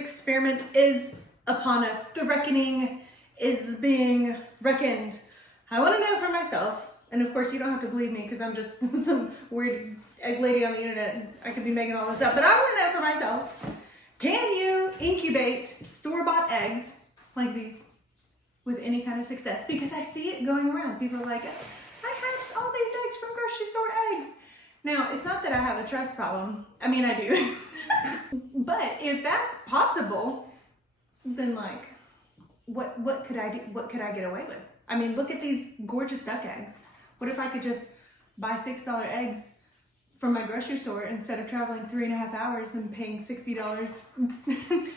experiment is upon us. The reckoning is being reckoned. I want to know for myself, and of course you don't have to believe me because I'm just some weird egg lady on the internet. I could be making all this up, but I want to know for myself. Can you incubate store-bought eggs like these with any kind of success? Because I see it going around. People are like, I hatched all these eggs from grocery store eggs. Now, it's not that I have a trust problem. I mean, I do. But if that's possible, then like, what could I do? What could I get away with? I mean, look at these gorgeous duck eggs. What if I could just buy $6 eggs from my grocery store instead of traveling 3.5 hours and paying $60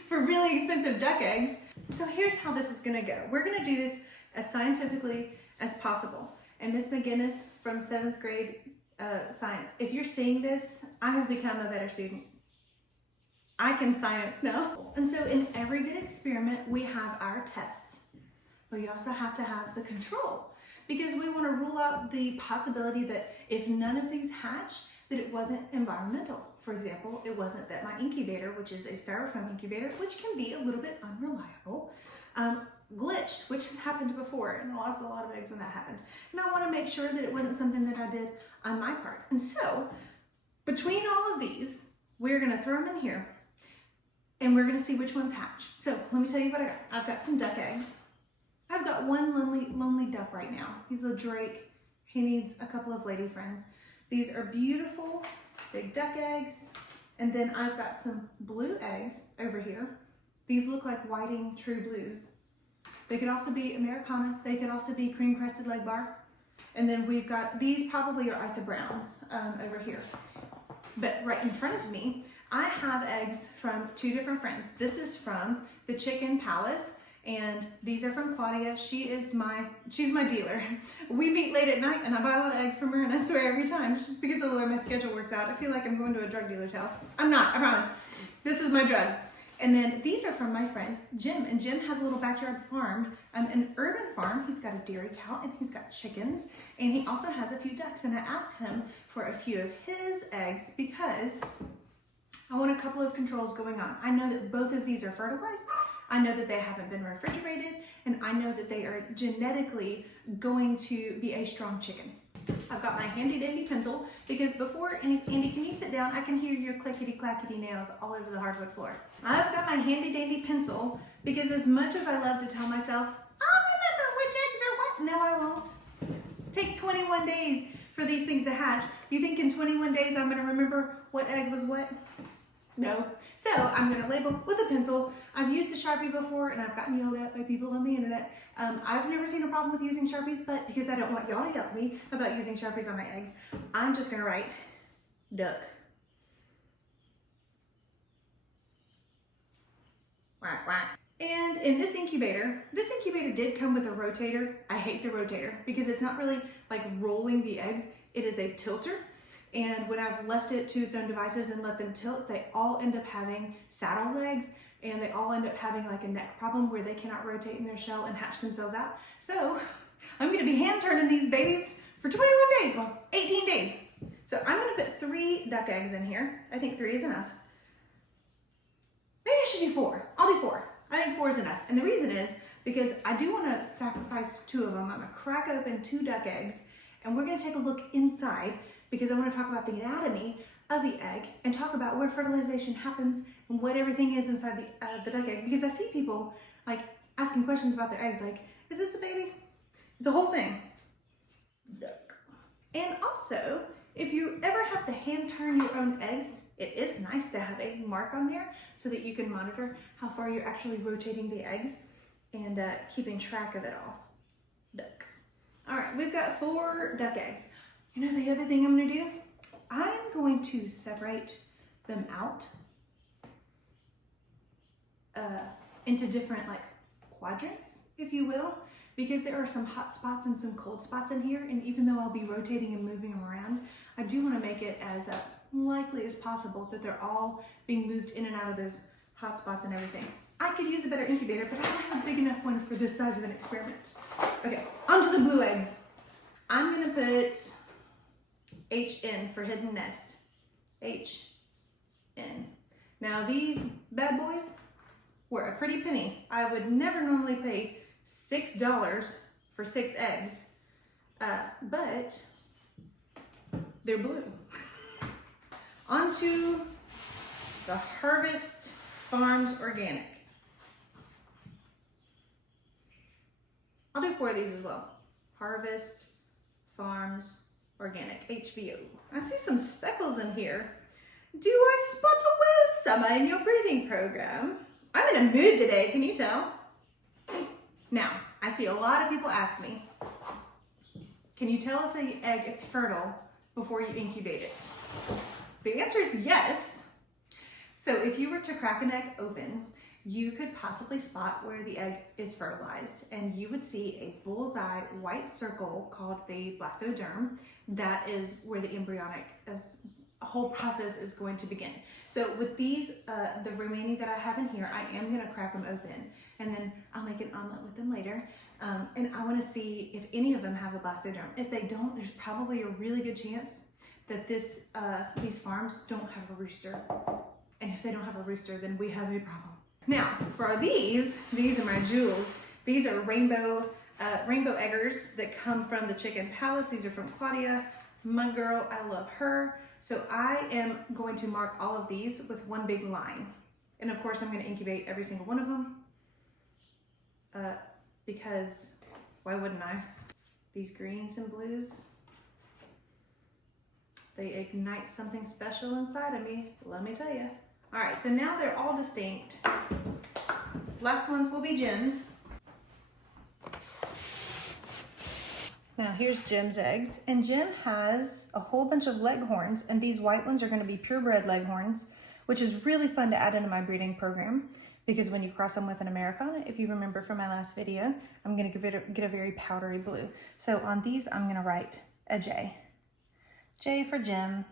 for really expensive duck eggs? So here's how this is gonna go. We're gonna do this as scientifically as possible. And Miss McGinnis from 7th grade science, if you're seeing this, I have become a better student. I can science now. And so in every good experiment, we have our tests, but we also have to have the control because we want to rule out the possibility that if none of these hatch, that it wasn't environmental. For example, it wasn't that my incubator, which is a styrofoam incubator, which can be a little bit unreliable, glitched, which has happened before, and I lost a lot of eggs when that happened. And I want to make sure that it wasn't something that I did on my part. And so, between all of these, we're going to throw them in here, and we're going to see which ones hatch. So, let me tell you what I got. I've got some duck eggs. I've got one lonely duck right now. He's a drake. He needs a couple of lady friends. These are beautiful big duck eggs. And then I've got some blue eggs over here. These look like whiting true blues. They could also be Americana. They could also be cream crested leg bar. And then we've got, these probably are Isa Browns over here. But right in front of me, I have eggs from 2 different friends. This is from the Chicken Palace, and these are from Claudia. She's my dealer. We meet late at night, and I buy a lot of eggs from her, and I swear every time, it's just because of the way my schedule works out. I feel like I'm going to a drug dealer's house. I'm not, I promise. This is my drug. And then these are from my friend Jim, and Jim has a little backyard farm, an urban farm. He's got a dairy cow and he's got chickens, and he also has a few ducks. And I asked him for a few of his eggs because I want a couple of controls going on. I know that both of these are fertilized. I know that they haven't been refrigerated, and I know that they are genetically going to be a strong chicken. I've got my handy dandy pencil because before, Andy, can you sit down? I can hear your clickety clackety nails all over the hardwood floor. I've got my handy dandy pencil because as much as I love to tell myself, I'll remember which eggs are what, no I won't. It takes 21 days for these things to hatch. You think in 21 days I'm gonna remember what egg was what? No. So I'm gonna label with a pencil. I've used a Sharpie before and I've gotten yelled at by people on the internet. I've never seen a problem with using Sharpies, but because I don't want y'all to yell at me about using Sharpies on my eggs, I'm just gonna write duck. Quack, quack. And in this incubator did come with a rotator. I hate the rotator because it's not really like rolling the eggs. It is a tilter. And when I've left it to its own devices and let them tilt, they all end up having saddle legs, and they all end up having like a neck problem where they cannot rotate in their shell and hatch themselves out. So I'm gonna be hand turning these babies for 21 days, well, 18 days. So I'm gonna put 3 duck eggs in here. I think 3 is enough. Maybe I should do 4. I'll do 4. I think 4 is enough. And the reason is because I do wanna sacrifice 2 of them. I'm gonna crack open 2 duck eggs, and we're gonna take a look inside because I want to talk about the anatomy of the egg and talk about where fertilization happens and what everything is inside the duck egg. Because I see people like asking questions about their eggs, like, is this a baby? It's a whole thing. Duck. And also, if you ever have to hand turn your own eggs, it is nice to have a mark on there so that you can monitor how far you're actually rotating the eggs and keeping track of it all. Duck. All right, we've got 4 duck eggs. You know the other thing I'm gonna do? I'm going to separate them out into different like quadrants, if you will, because there are some hot spots and some cold spots in here. And even though I'll be rotating and moving them around, I do wanna make it as likely as possible that they're all being moved in and out of those hot spots and everything. I could use a better incubator, but I don't have a big enough one for this size of an experiment. Okay, onto the blue eggs. I'm gonna put HN for hidden nest. HN. Now these bad boys, were a pretty penny. I would never normally pay $6 for 6 eggs, but they're blue. On to the Harvest Farms Organic. I'll do 4 of these as well. Harvest Farms Organic, HVO. I see some speckles in here. Do I spot a well summer in your breeding program? I'm in a mood today, can you tell? Now, I see a lot of people ask me, can you tell if the egg is fertile before you incubate it? The answer is yes. So if you were to crack an egg open, you could possibly spot where the egg is fertilized, and you would see a bullseye white circle called the blastoderm. That is where the embryonic whole process is going to begin. So with these, the remaining that I have in here, I am gonna crack them open, and then I'll make an omelet with them later. And I wanna see if any of them have a blastoderm. If they don't, there's probably a really good chance that these farms don't have a rooster. And if they don't have a rooster, then we have a problem. Now, for these are my jewels. These are rainbow eggers that come from the Chicken Palace. These are from Claudia, my girl, I love her. So I am going to mark all of these with one big line. And of course, I'm gonna incubate every single one of them because why wouldn't I? These greens and blues, they ignite something special inside of me, let me tell you. All right, so now they're all distinct. Last ones will be Jim's. Now here's Jim's eggs, and Jim has a whole bunch of leghorns, and these white ones are gonna be purebred leghorns, which is really fun to add into my breeding program because when you cross them with an Americana, if you remember from my last video, I'm gonna get a very powdery blue. So on these, I'm gonna write a J. J for Jim.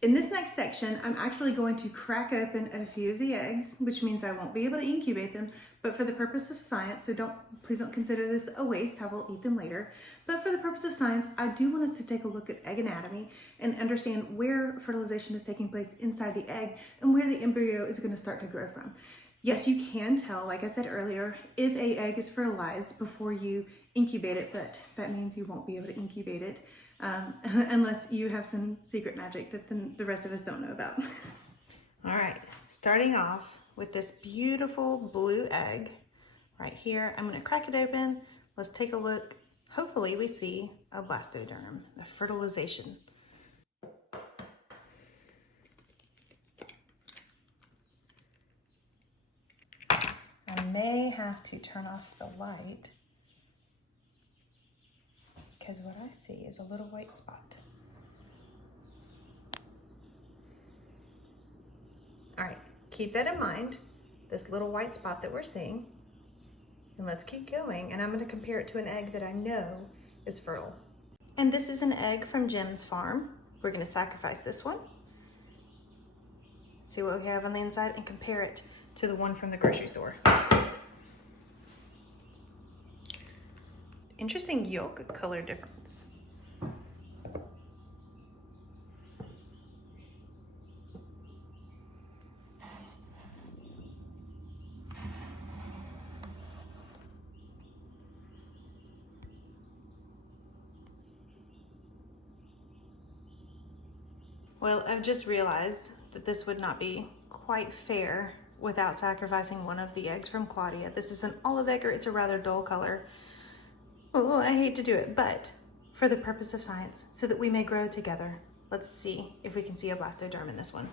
In this next section, I'm actually going to crack open a few of the eggs, which means I won't be able to incubate them, but for the purpose of science, so please don't consider this a waste, I will eat them later. But for the purpose of science, I do want us to take a look at egg anatomy and understand where fertilization is taking place inside the egg and where the embryo is going to start to grow from. Yes, you can tell, like I said earlier, if an egg is fertilized before you incubate it, but that means you won't be able to incubate it. Unless you have some secret magic that the rest of us don't know about. All right, starting off with this beautiful blue egg right here. I'm gonna crack it open. Let's take a look. Hopefully we see a blastoderm, the fertilization. I may have to turn off the light because what I see is a little white spot. All right, keep that in mind, this little white spot that we're seeing, and let's keep going, and I'm gonna compare it to an egg that I know is fertile. And this is an egg from Jim's farm. We're gonna sacrifice this one, see what we have on the inside, and compare it to the one from the grocery store. Interesting yolk color difference. Well, I've just realized that this would not be quite fair without sacrificing one of the eggs from Claudia. This is an olive egger, it's a rather dull color. Oh, I hate to do it, but for the purpose of science, so that we may grow together, let's see if we can see a blastoderm in this one.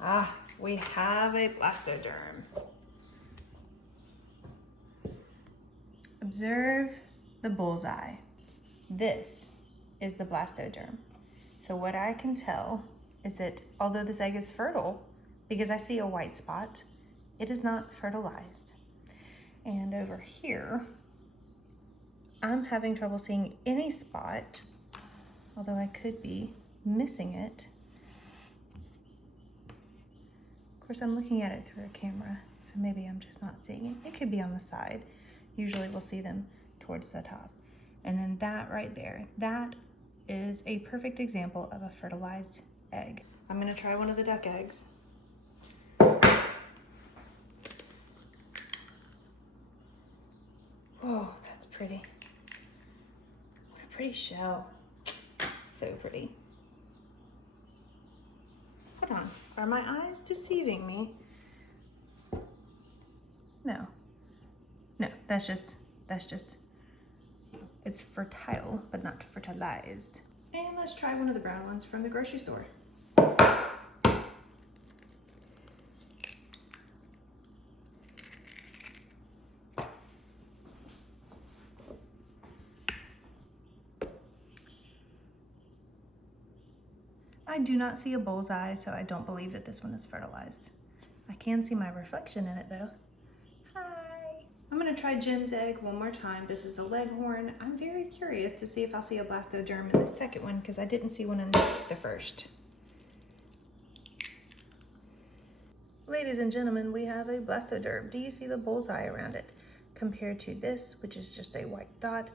Ah, we have a blastoderm. Observe the bullseye. This is the blastoderm. So what I can tell is that although this egg is fertile, because I see a white spot, it is not fertilized. And over here, I'm having trouble seeing any spot, although I could be missing it. Of course, I'm looking at it through a camera, so maybe I'm just not seeing it. It could be on the side. Usually we'll see them towards the top. And then that right there, that is a perfect example of a fertilized egg. I'm gonna try one of the duck eggs. Oh, that's pretty. What a pretty shell. So pretty. Hold on, are my eyes deceiving me? No, that's just, it's fertile, but not fertilized. And let's try one of the brown ones from the grocery store. I do not see a bullseye, so I don't believe that this one is fertilized. I can see my reflection in it though. Hi. I'm gonna try Jim's egg one more time. This is a leghorn. I'm very curious to see if I'll see a blastoderm in the second one because I didn't see one in the first. Ladies and gentlemen, we have a blastoderm. Do you see the bullseye around it? Compared to this, which is just a white dot,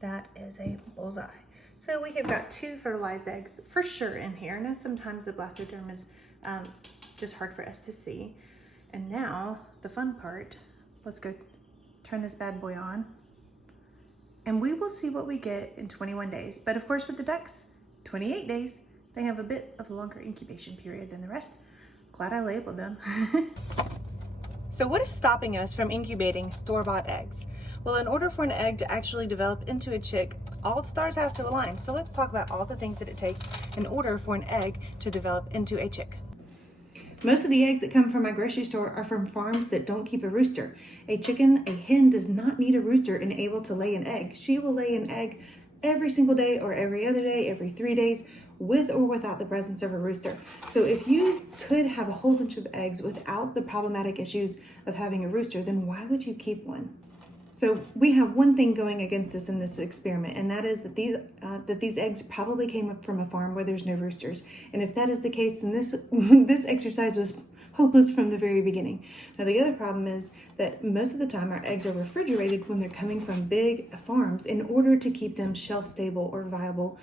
that is a bullseye. So we have got 2 fertilized eggs for sure in here. Now sometimes the blastoderm is just hard for us to see. And now the fun part, let's go turn this bad boy on. And we will see what we get in 21 days. But of course with the ducks, 28 days. They have a bit of a longer incubation period than the rest. Glad I labeled them. So what is stopping us from incubating store-bought eggs? Well, in order for an egg to actually develop into a chick, all the stars have to align. So let's talk about all the things that it takes in order for an egg to develop into a chick. Most of the eggs that come from my grocery store are from farms that don't keep a rooster. A hen does not need a rooster and able to lay an egg. She will lay an egg every single day or every other day, every 3 days, with or without the presence of a rooster. So if you could have a whole bunch of eggs without the problematic issues of having a rooster, then why would you keep one? So we have one thing going against us in this experiment, and that is that these eggs probably came up from a farm where there's no roosters. And if that is the case, then this exercise was hopeless from the very beginning. Now the other problem is that most of the time our eggs are refrigerated when they're coming from big farms in order to keep them shelf stable or viable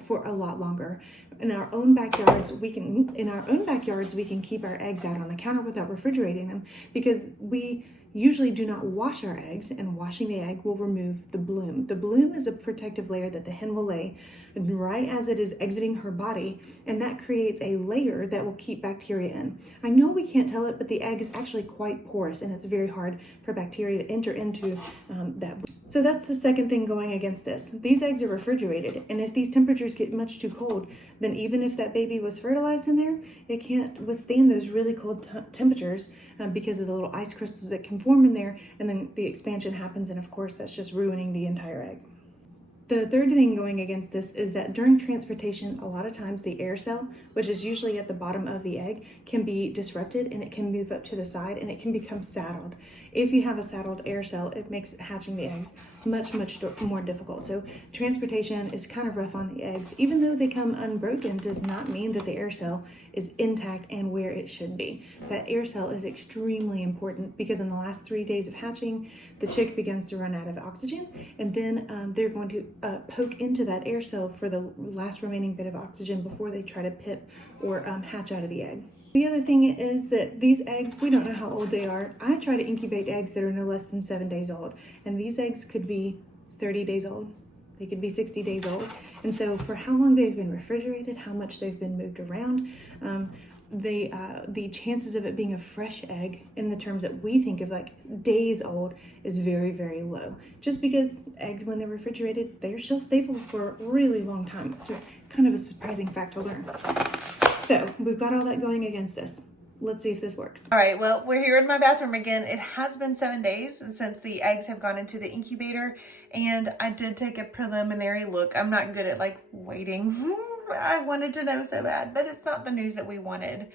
for a lot longer. In our own backyards, we can keep our eggs out on the counter without refrigerating them because we usually do not wash our eggs, and washing the egg will remove the bloom. The bloom is a protective layer that the hen will lay right as it is exiting her body, and that creates a layer that will keep bacteria in. I know we can't tell it, but the egg is actually quite porous, and it's very hard for bacteria to enter into that. So that's the second thing going against this. These eggs are refrigerated, and if these temperatures get much too cold, then even if that baby was fertilized in there, it can't withstand those really cold temperatures because of the little ice crystals that can form in there, and then the expansion happens, and of course that's just ruining the entire egg. The third thing going against this is that during transportation, a lot of times the air cell, which is usually at the bottom of the egg, can be disrupted and it can move up to the side and it can become saddled. If you have a saddled air cell, it makes hatching the eggs much more difficult. So transportation is kind of rough on the eggs. Even though they come unbroken, does not mean that the air cell is intact and where it should be. That air cell is extremely important because in the last 3 days of hatching, the chick begins to run out of oxygen, and then they're going to poke into that air cell for the last remaining bit of oxygen before they try to pip or hatch out of the egg. The other thing is that these eggs, we don't know how old they are. I try to incubate eggs that are no less than 7 days old, and these eggs could be 30 days old. They could be 60 days old. And so for how long they've been refrigerated, how much they've been moved around, the chances of it being a fresh egg in the terms that we think of like days old is very, very low. Just because eggs, when they're refrigerated, they're shelf stable for a really long time, which is kind of a surprising fact to learn. So we've got all that going against us. Let's see if this works. All right, well, we're here in my bathroom again. It has been 7 days since the eggs have gone into the incubator, and I did take a preliminary look. I'm not good at like waiting. I wanted to know so bad, but it's not the news that we wanted.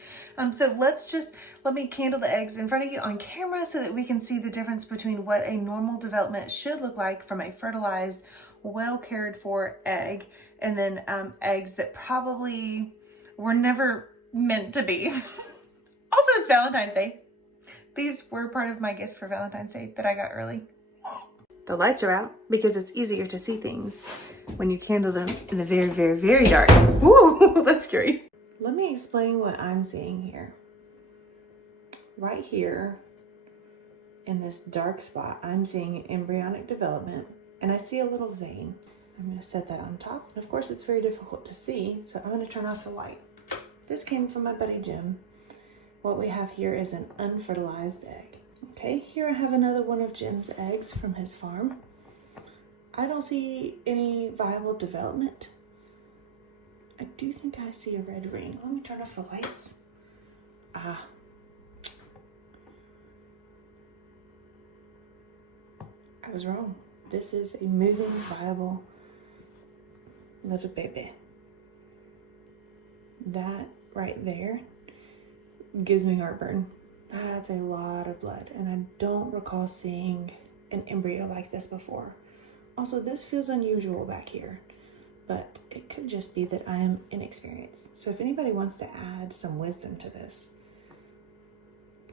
So let me candle the eggs in front of you on camera so that we can see the difference between what a normal development should look like from a fertilized, well cared for egg, and then eggs that probably were never meant to be. Also, it's Valentine's Day. These were part of my gift for Valentine's Day that I got early. The lights are out because it's easier to see things when you candle them in the very, very, very dark. Woo, that's scary. Let me explain what I'm seeing here. Right here in this dark spot, I'm seeing embryonic development, and I see a little vein. I'm going to set that on top. Of course, it's very difficult to see, so I'm going to turn off the light. This came from my buddy Jim. What we have here is an unfertilized egg. Okay, here I have another one of Jim's eggs from his farm. I don't see any viable development. I do think I see a red ring. Let me turn off the lights. I was wrong. This is a moving, viable little baby. That right there gives me heartburn. That's a lot of blood, and I don't recall seeing an embryo like this before. Also, this feels unusual back here, but it could just be that I am inexperienced. So if anybody wants to add some wisdom to this,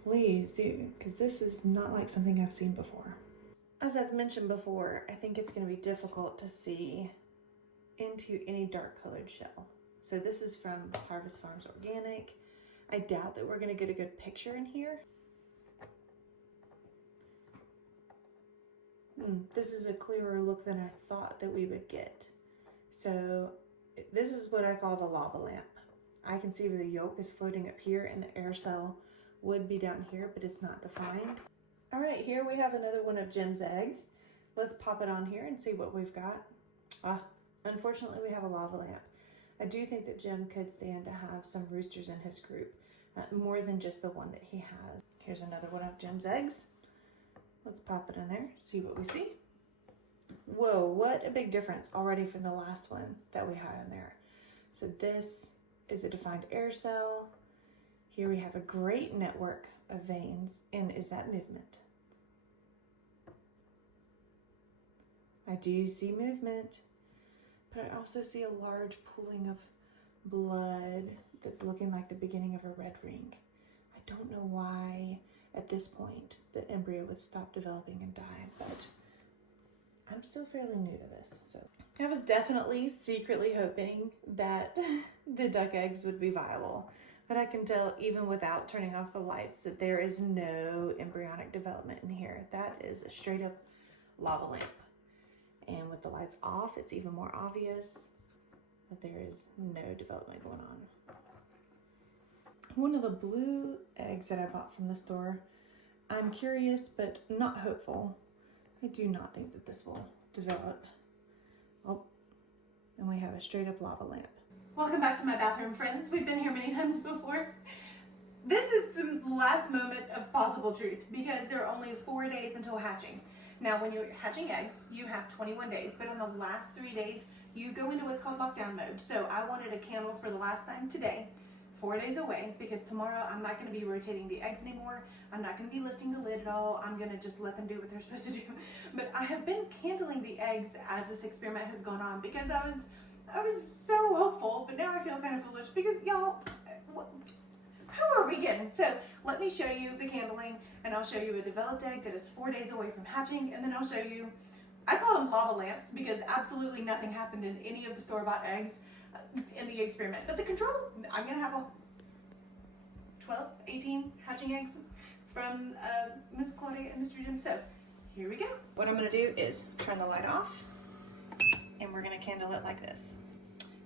please do, because this is not like something I've seen before. As I've mentioned before, I think it's going to be difficult to see into any dark colored shell. So this is from Harvest Farms Organic. I doubt that we're going to get a good picture in here. This is a clearer look than I thought that we would get. So this is what I call the lava lamp. I can see where the yolk is floating up here and the air cell would be down here, but it's not defined. All right, here we have another one of Jim's eggs. Let's pop it on here and see what we've got. Unfortunately, we have a lava lamp. I do think that Jim could stand to have some roosters in his group, more than just the one that he has. Here's another one of Jim's eggs. Let's pop it in there, see what we see. Whoa, what a big difference already from the last one that we had in there. So this is a defined air cell. Here we have a great network of veins, and is that movement? I do see movement, but I also see a large pooling of blood that's looking like the beginning of a red ring. I don't know why at this point the embryo would stop developing and die, but I'm still fairly new to this. So I was definitely secretly hoping that the duck eggs would be viable, but I can tell even without turning off the lights that there is no embryonic development in here. That is a straight up lava lamp. And with the lights off, it's even more obvious that there is no development going on. One of the blue eggs that I bought from the store, I'm curious but not hopeful. I do not think that this will develop. Oh, and we have a straight up lava lamp. Welcome back to my bathroom, friends. We've been here many times before. This is the last moment of possible truth because there are only 4 days until hatching. Now, when you're hatching eggs, you have 21 days, but on the last 3 days, you go into what's called lockdown mode. So I wanted a candle for the last time today, 4 days away, because tomorrow I'm not going to be rotating the eggs anymore. I'm not going to be lifting the lid at all. I'm going to just let them do what they're supposed to do. But I have been candling the eggs as this experiment has gone on because I was so hopeful, but now I feel kind of foolish because y'all, who are we kidding? So let me show you the candling, and I'll show you a developed egg that is 4 days away from hatching, and then I'll show you, I call them lava lamps because absolutely nothing happened in any of the store-bought eggs in the experiment. But the control, I'm gonna have a 12, 18 hatching eggs from Miss Claudia and Mr. Jim. So here we go. What I'm gonna do is turn the light off, and we're gonna candle it like this.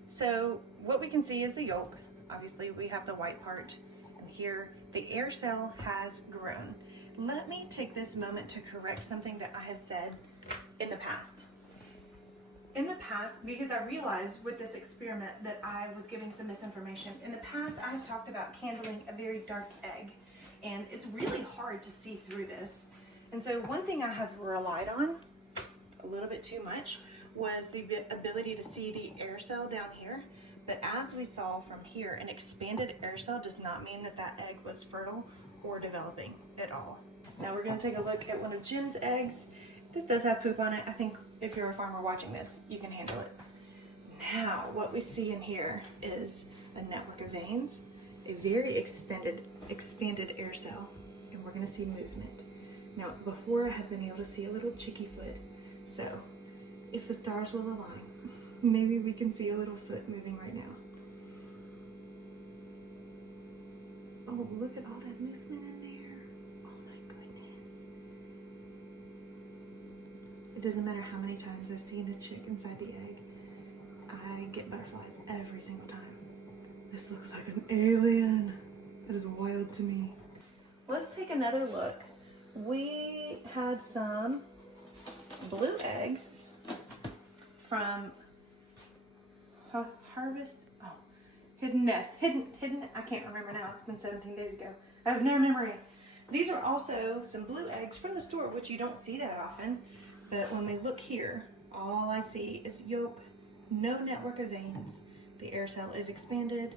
So what we can see is the yolk. Obviously we have the white part, and here the air cell has grown. Let me take this moment to correct something that I have said in the past. In the past, because I realized with this experiment that I was giving some misinformation. In the past, I've talked about candling a very dark egg, and it's really hard to see through this. And so one thing I have relied on a little bit too much was the ability to see the air cell down here. But as we saw from here, an expanded air cell does not mean that that egg was fertile or developing at all. Now we're going to take a look at one of Jim's eggs. This does have poop on it. I think if you're a farmer watching this, you can handle it. Now, what we see in here is a network of veins. a very expanded air cell, and we're gonna see movement. Now, before I have been able to see a little chickie foot, so if the stars will align, maybe we can see a little foot moving right now. Oh, look at all that movement in there. Oh my goodness. It doesn't matter how many times I've seen a chick inside the egg, I get butterflies every single time. This looks like an alien. That is wild to me. Let's take another look. We had some blue eggs from Hidden Nest. Hidden, I can't remember now. It's been 17 days ago. I have no memory. These are also some blue eggs from the store, which you don't see that often. But when we look here, all I see is yolk, no network of veins. The air cell is expanded,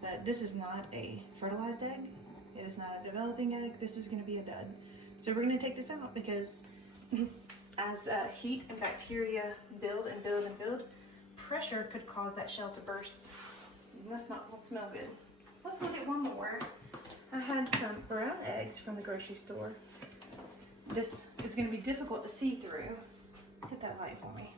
but this is not a fertilized egg. It is not a developing egg. This is going to be a dud. So we're going to take this out because as heat and bacteria build and build and build, pressure could cause that shell to burst. And that's not going to smell good. Let's look at one more. I had some brown eggs from the grocery store. This is going to be difficult to see through. Hit that light for me.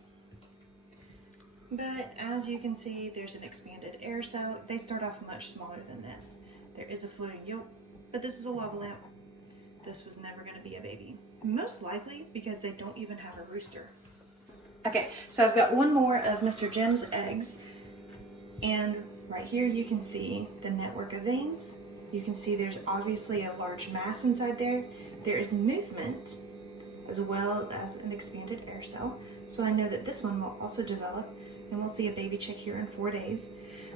But as you can see, there's an expanded air cell. They start off much smaller than this. There is a floating yolk, but this is a lava lamp. This was never going to be a baby. Most likely because they don't even have a rooster. Okay, so I've got one more of Mr. Jim's eggs. And right here you can see the network of veins. You can see there's obviously a large mass inside there. There is movement as well as an expanded air cell. So I know that this one will also develop, and we'll see a baby chick here in 4 days.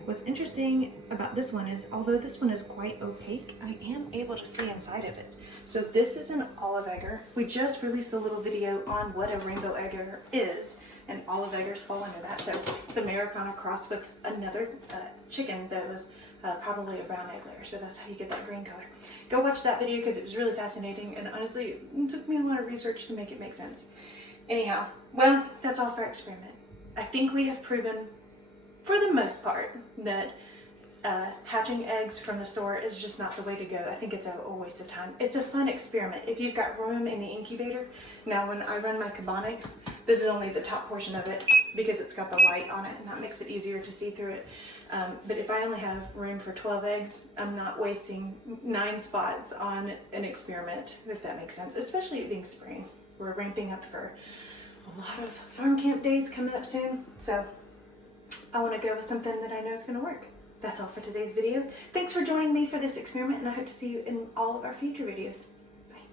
What's interesting about this one is, although this one is quite opaque, I am able to see inside of it. So this is an olive egger. We just released a little video on what a rainbow egger is, and olive eggers fall under that. So it's Americana crossed with another chicken that was probably a brown egg layer. So that's how you get that green color. Go watch that video because it was really fascinating, and honestly, it took me a lot of research to make it make sense. Anyhow, well, that's all for our experiment. I think we have proven, for the most part, that hatching eggs from the store is just not the way to go. I think it's a waste of time. It's a fun experiment if you've got room in the incubator. Now, when I run my Cabonics, this is only the top portion of it because it's got the light on it, and that makes it easier to see through it. But if I only have room for 12 eggs, I'm not wasting 9 spots on an experiment, if that makes sense, especially it being spring. We're ramping up for a lot of farm camp days coming up soon, so I want to go with something that I know is going to work. That's all for today's video. Thanks for joining me for this experiment, and I hope to see you in all of our future videos.